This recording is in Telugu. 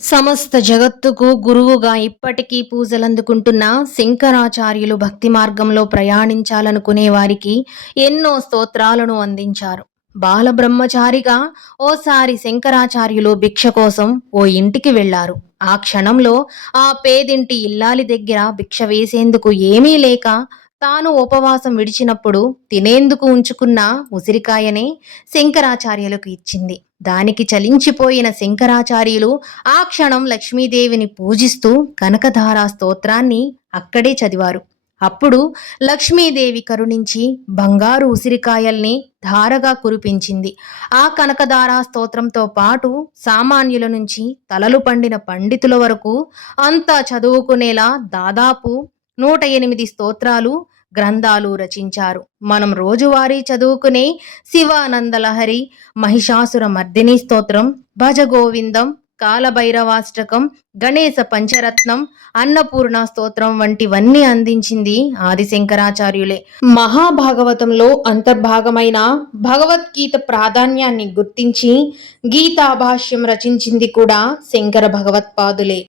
సమస్త జగత్తుకు గురువుగా ఇప్పటికీ పూజలందుకుంటున్న శంకరాచార్యులు భక్తి మార్గంలో ప్రయాణించాలనుకునే వారికి ఎన్నో స్తోత్రాలను అందించారు. బాలబ్రహ్మచారిగా ఓసారి శంకరాచార్యులు భిక్ష కోసం ఓ ఇంటికి వెళ్లారు. ఆ క్షణంలో ఆ పేదింటి ఇల్లాలి దగ్గర భిక్ష వేసేందుకు ఏమీ లేక తాను ఉపవాసం విడిచినప్పుడు తినేందుకు ఉంచుకున్న ఉసిరికాయనే శంకరాచార్యులకు ఇచ్చింది. దానికి చలించిపోయిన శంకరాచార్యులు ఆ క్షణం లక్ష్మీదేవిని పూజిస్తూ కనకధారా స్తోత్రాన్ని అక్కడే చదివారు. అప్పుడు లక్ష్మీదేవి కరుణించి బంగారు ఉసిరికాయల్ని ధారగా కురిపించింది. ఆ కనకధారా స్తోత్రంతో పాటు సామాన్యుల నుంచి తలలు పండిన పండితుల వరకు అంతా చదువుకునేలా దాదాపు 108 స్తోత్రాలు, గ్రంథాలు రచించారు. మనం రోజువారీ చదువుకునే శివానందలహరి, మహిషాసుర మర్దిని స్తోత్రం, భజ గోవిందం, కాలభైరవాష్టకం, గణేశ పంచరత్నం, అన్నపూర్ణ స్తోత్రం వంటివన్నీ అందించింది ఆదిశంకరాచార్యులే. మహాభాగవతంలో అంతర్భాగమైన భగవద్గీత ప్రాధాన్యాన్ని గుర్తించి గీతాభాష్యం రచించింది కూడా శంకర భగవత్పాదులే.